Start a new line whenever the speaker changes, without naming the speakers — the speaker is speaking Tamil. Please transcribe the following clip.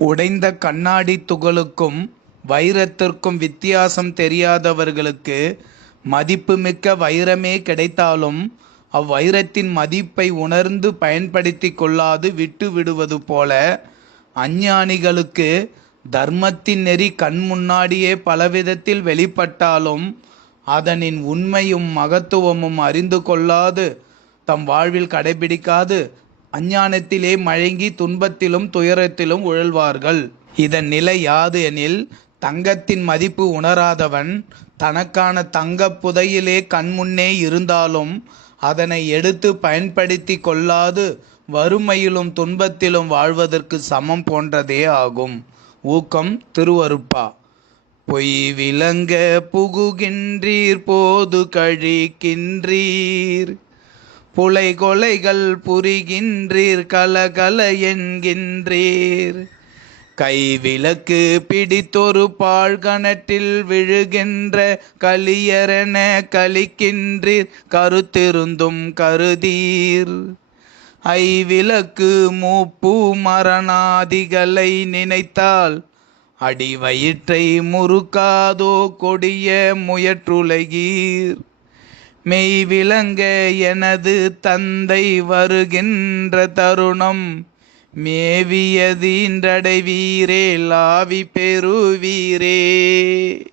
உடைந்த கண்ணாடி துகளுக்கும் வைரத்திற்கும் வித்தியாசம் தெரியாதவர்களுக்கு மதிப்புமிக்க வைரமே கிடைத்தாலும் அவ்வைரத்தின் மதிப்பை உணர்ந்து பயன்படுத்தி கொள்ளாது விட்டு விடுவது போல அஞ்ஞானிகளுக்கு தர்மத்தின் நெறி கண் முன்னாடியே பலவிதத்தில் வெளிப்பட்டாலும் அதனின் உண்மையும் மகத்துவமும் அறிந்து கொள்ளாது தம் வாழ்வில் கடைபிடிக்காது அஞ்ஞானத்திலே மயங்கி துன்பத்திலும் துயரத்திலும் உழல்வார்கள். இதன் நிலை யாது எனில் தங்கத்தின் மதிப்பு உணராதவன் தனக்கான தங்கப் புதையிலே கண்முன்னே இருந்தாலும் அதனை எடுத்து பயன்படுத்திக் கொள்ளாது வறுமையிலும் துன்பத்திலும் வாழ்வதற்கு சமம் போன்றதே ஆகும். ஊக்கம் திருவருப்பா. பொய் விளங்க புகுகின்றீர் போது கழிக்கின்றீர். புலை கொலைகள் புரிகின்றீர் கலகல என்கின்றீர். கைவிளக்கு பிடித்தொரு பாழ்கணற்றில் விழுகின்ற கலியரென கலிக்கின்றீர் கருத்திருந்தும் கருதீர். ஐவிளக்கு மூப்பு மரணாதிகளை நினைத்தால் அடிவயிற்றை முறுக்காதோ கொடிய முயற்றுலகீர். மெய் விளங்க எனது தந்தை வருகின்ற தருணம். மேவியதீன்றடைவீரே லாவி பெறுவீரே.